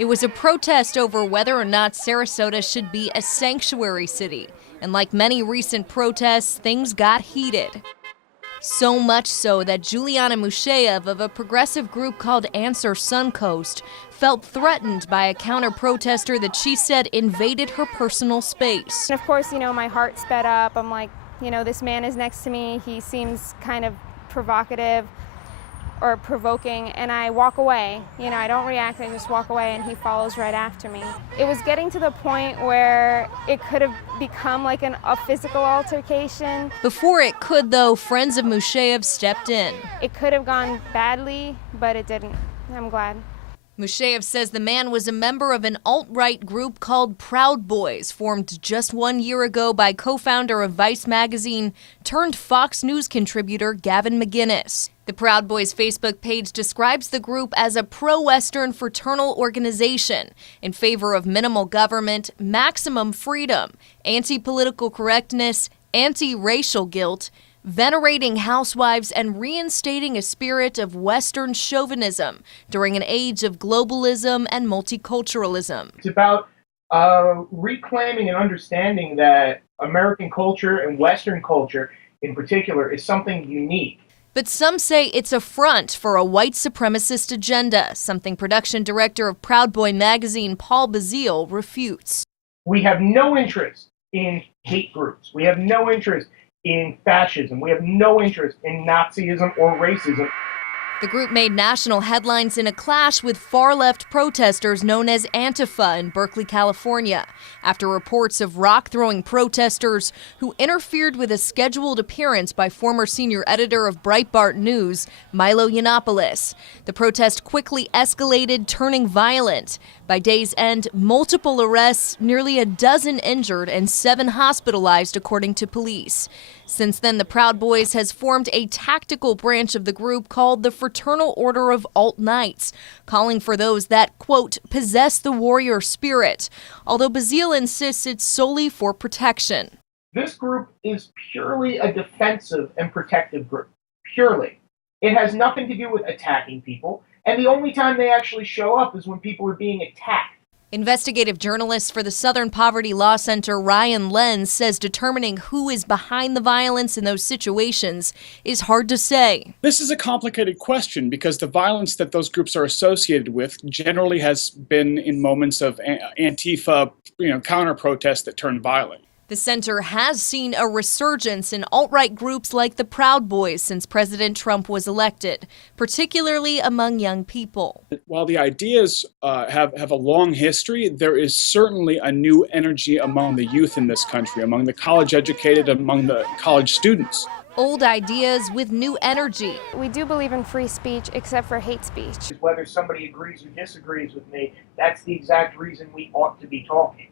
It was a protest over whether or not Sarasota should be a sanctuary city. And like many recent protests, things got heated. So much so that Juliana Musheyev of a progressive group called Answer Suncoast felt threatened by a counter-protester that she said invaded her personal space. And of course, my heart sped up. I'm like, this man is next to me. He seems kind of provocative or provoking, and I walk away. I don't react, I just walk away, and he follows right after me. It was getting to the point where it could have become like a physical altercation. Before it could, though, friends of Musheyev stepped in. It could have gone badly, but it didn't. I'm glad. Musheyev says the man was a member of an alt-right group called Proud Boys, formed just 1 year ago by co-founder of Vice magazine turned Fox News contributor Gavin McInnes. The Proud Boys Facebook page describes the group as a pro-Western fraternal organization in favor of minimal government, maximum freedom, anti-political correctness, anti-racial guilt, venerating housewives, and reinstating a spirit of Western chauvinism during an age of globalism and multiculturalism. It's about reclaiming and understanding that American culture and Western culture in particular is something unique. But some say it's a front for a white supremacist agenda, something production director of Proud Boy magazine Paul Bazile refutes. We have no interest in hate groups. We have no interest in fascism. We have no interest in Nazism or racism. The group made national headlines in a clash with far-left protesters known as Antifa in Berkeley, California, after reports of rock-throwing protesters who interfered with a scheduled appearance by former senior editor of Breitbart News, Milo Yiannopoulos. The protest quickly escalated, turning violent. By day's end, multiple arrests, nearly a dozen injured, and 7 hospitalized, according to police. Since then, the Proud Boys has formed a tactical branch of the group called the Fraternal Order of Alt-Knights, calling for those that, quote, possess the warrior spirit, although Bazile insists it's solely for protection. This group is purely a defensive and protective group, purely. It has nothing to do with attacking people, and the only time they actually show up is when people are being attacked. Investigative journalist for the Southern Poverty Law Center, Ryan Lenz, says determining who is behind the violence in those situations is hard to say. This is a complicated question because the violence that those groups are associated with generally has been in moments of Antifa, counter-protests that turn violent. The center has seen a resurgence in alt-right groups like the Proud Boys since President Trump was elected, particularly among young people. While the ideas have a long history, there is certainly a new energy among the youth in this country, among the college-educated, among the college students. Old ideas with new energy. We do believe in free speech, except for hate speech. Whether somebody agrees or disagrees with me, that's the exact reason we ought to be talking.